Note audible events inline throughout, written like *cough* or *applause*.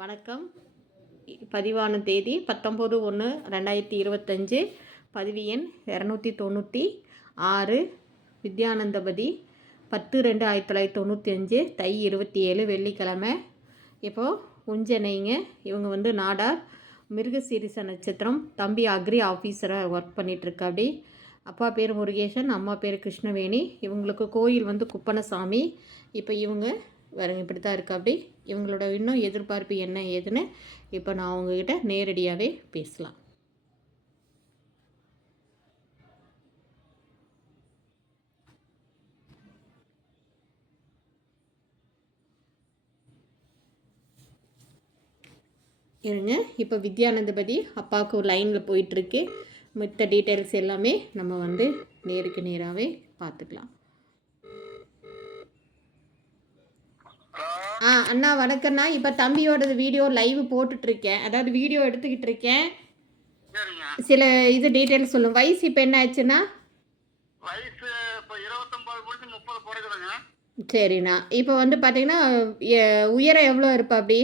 வணக்கம். பதிவான தேதி பத்தொம்போது ஒன்று ரெண்டாயிரத்தி இருபத்தஞ்சு. பதிவு எண் இரநூத்தி தொண்ணூற்றி ஆறு. வித்யானந்தபதி பத்து ரெண்டு ஆயிரத்தி தொள்ளாயிரத்தி தொண்ணூற்றி அஞ்சு. தை இருபத்தி ஏழு வெள்ளிக்கிழமை. இப்போது உஞ்சனைங்க இவங்க வந்து நாடார். மிருகசீரிச நட்சத்திரம். தம்பி அக்ரி ஆஃபீஸராக ஒர்க் பண்ணிகிட்ருக்காப்படி அப்பா பேர் முருகேசன் அம்மா பேர் கிருஷ்ணவேணி. இவங்களுக்கு கோயில் வந்து குப்பனசாமி. இப்போ இவங்க வேறு இப்படி தான் இருக்கா அப்படி. இவங்களோட இன்னும் எதிர்பார்ப்பு என்ன ஏதுன்னு இப்போ நான் அவங்கக்கிட்ட நேரடியாகவே பேசலாம். இருங்க இப்போ வித்யானந்தபதி அப்பாவுக்கு ஒரு லைனில் போயிட்டுருக்கு மித்த டீட்டெயில்ஸ் எல்லாமே நம்ம வந்து நேருக்கு நேராகவே பார்த்துக்கலாம் ஆ அண்ணா வணக்கண்ணா இப்போ தம்பியோடது வீடியோ லைவ் போட்டுட்ருக்கேன். அதாவது வீடியோ எடுத்துக்கிட்டு இருக்கேன் சில இது டீட்டெயில்ஸ் சொல்லும் வயசு இப்போ என்ன ஆச்சுன்னா? வயசு இப்போ இருபத்தொம்பது முடிச்சு முப்பது பிறகுதுங்க சரிண்ணா. இப்போ வந்து பார்த்தீங்கன்னா உயரம் எவ்வளோ இருப்பா அப்படி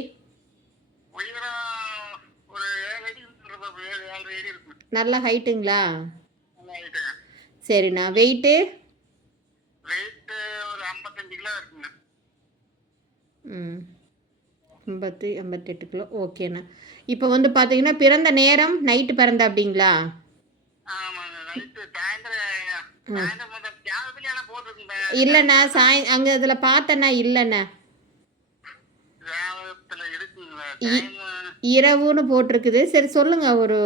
நல்ல ஹைட்டுங்களா சரிண்ணா. வெயிட்டு வெயிட்டு ஒரு ஐம்பத்தஞ்சு கிலோ ஐம்பத்தி ஐம்பத்தெட்டு கிலோ. ஓகேண்ணா இப்போ வந்து பார்த்தீங்கன்னா பிறந்த நேரம் நைட்டு பிறந்த அப்படிங்களா இல்லைண்ணா சாய் அங்கே அதில் பார்த்தேண்ணா இல்லைண்ணா. இரவுன்னு போட்டிருக்குது. சரி சொல்லுங்கள் ஒரு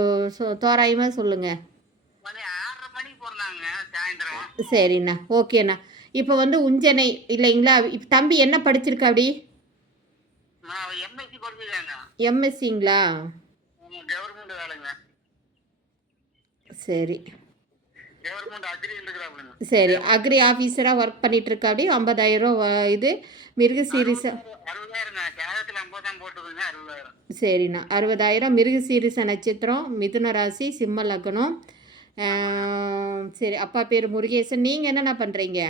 தோராயமாக சாயந்தரம். சரிண்ணா ஓகேண்ணா இப்போ வந்து உஞ்சனை இல்லைங்களா? தம்பி என்ன படிச்சிருக்கா அப்படி எம்எஸ்சி படிச்சிருக்கேங்க. எம்எஸ்சிங்களா? கவர்மெண்ட் வேலைங்க. சரி. சரி அக்ரி ஆஃபீஸராக ஒர்க் பண்ணிட்டு இருக்கா அப்படி ஐம்பதாயிரம் இது மிருக சீரிச சரிண்ணா அறுபதாயிரம் மிருக சீரிச நட்சத்திரம் மிதுன ராசி சிம்ம லக்னம். சரி அப்பா பேர் முருகேசன். நீங்கள் என்னண்ணா பண்ணுறீங்க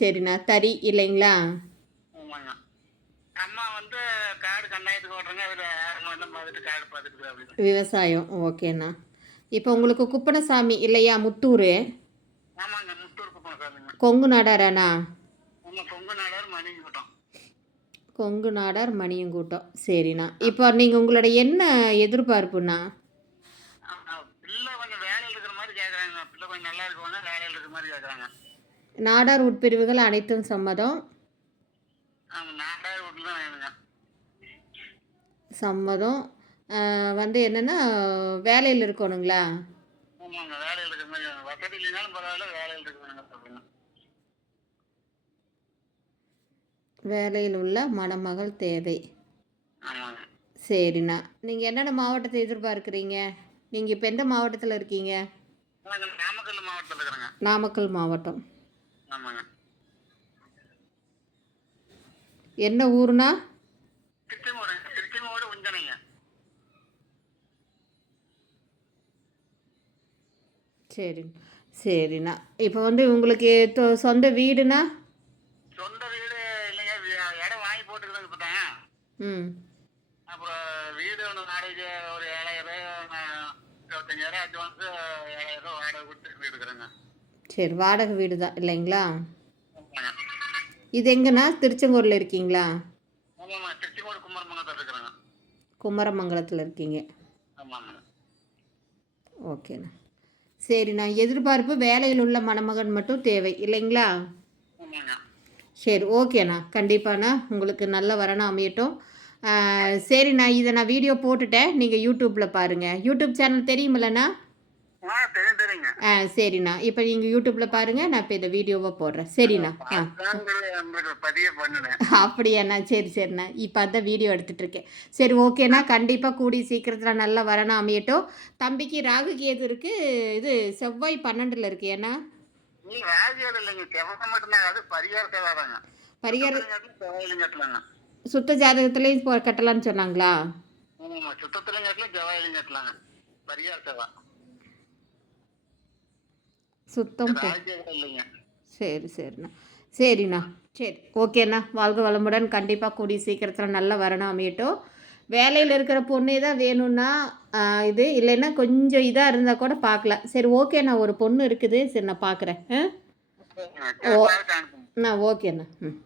சரிண்ணா தறி இல்லைங்களா? அம்மா வந்து காடு அதில் காடு அப்படின்னு. விவசாயம் ஓகேண்ணா. இப்போ உங்களுக்கு குப்பணசாமி இல்லையா முத்தூர் ஆமாங்க முத்தூர் குப்பம் சாமிங்க கொங்கு நாடாராண்ணா? நம்ம கொங்கு நாடார் மணி கூட்டம் கொங்கு நாடார் மணியங்கூட்டம். சரிண்ணா. இப்போ நீங்கள் உங்களோட என்ன எதிர்பார்ப்புண்ணா? பிள்ளை கொஞ்சம் வேலையில் இருக்கிற மாதிரி கேட்குறாங்க பிள்ளை கொஞ்சம் நல்லா இருக்குவாங்க வேலையில் இருக்கிற மாதிரி கேட்குறாங்க நாடார் உட்பிரிவுகள் அனைத்தும் சம்மதம் ஆமாம் நாடார் வீட்டில் தான் வேணுங்க சம்மதம். வந்து என்னென்னா வேலையில் இருக்கணுங்களா? வேலையில் உள்ள மணமகள் தேவை. சரிண்ணா. நீங்கள் என்னென்ன மாவட்டத்தை எதிர்பார்க்குறீங்க? நீங்கள் இப்போ எந்த மாவட்டத்தில் இருக்கீங்க? நாமக்கல் மாவட்டம் ஆமாங்க என்ன ஊருனா சரி சரிண்ணா. இப்போ வந்து உங்களுக்கு சொந்த வீடுனா சொந்த வீடு இல்லைங்க இடம் வாங்கி போட்டுக்கிறோங்க இப்போ தான் ம். அப்புறம் வீடு ஒன்று வாடகைக்கு ஒரு ஏழாயிரம் இருபத்தஞ்சாயிரம் அட்வான்ஸ் ஏழாயிரம் வாடகை கொடுத்து வீடு இருக்கிறேங்க சரி வாடகை வீடு தான் இல்லைங்களா? இது எங்கண்ணா? திருச்செங்கோடில் இருக்கீங்களா? குமரமங்கலத்தில் இருக்கீங்க. ஓகேண்ணா. சரிண்ணா. எதிர்பார்ப்பு வேலையில் உள்ள மணமகன் மட்டும் தேவை இல்லைங்களா? சரி ஓகேண்ணா. கண்டிப்பாண்ணா. உங்களுக்கு நல்ல வரணும் அமையட்டும். சரிண்ணா. இதை நான் வீடியோ போட்டுட்டேன். நீங்கள் யூடியூப்பில் பாருங்கள் யூடியூப் சேனல் தெரியுமில்லண்ணா? ஆ சரிண்ணா. இப்போ நீங்கள் யூடியூப்பில் பாருங்கள் நான் இப்போ இந்த வீடியோவை போடுறேன். சரிண்ணா. ஆ. *laughs* அப்படியாண்ணா. சரி சரிண்ணா. இப்போ அதான் வீடியோ எடுத்துட்ருக்கேன் சரி ஓகேண்ணா. கண்டிப்பாக கூடிய சீக்கிரத்தில் நல்லா வரணும் அமையட்டும். தம்பிக்கு ராகு கேது இருக்குது இது செவ்வாய் பன்னெண்டில் இருக்கு. ஏன்னா பரிகார சுத்த ஜாதகத்துலேயும் இப்போ கட்டலான்னு சொன்னாங்களா? ஆமாம்மா. சுத்தத்திலும் கட்டலாம் செவ்வாயிலும் கட்டலாங்க. பரிகார சேவா சுத்தம் சரி சரிண்ணா. சரிண்ணா. சரி. ஓகேண்ணா. வாழ்க வளமுடன். கண்டிப்பாக கூடிய சீக்கிரத்தில் நல்லா வரணும் அமையட்டும். வேலையில் இருக்கிற பொண்ணே தான் வேணும்னா இது இல்லைன்னா கொஞ்சம் இதாக இருந்தால் கூட பார்க்கலாம் சரி ஓகேண்ணா. ஒரு பொண்ணு இருக்குது. சரி நான் பார்க்குறேன் அனுப்புங்க. நான் ஓகேண்ணா. ம்.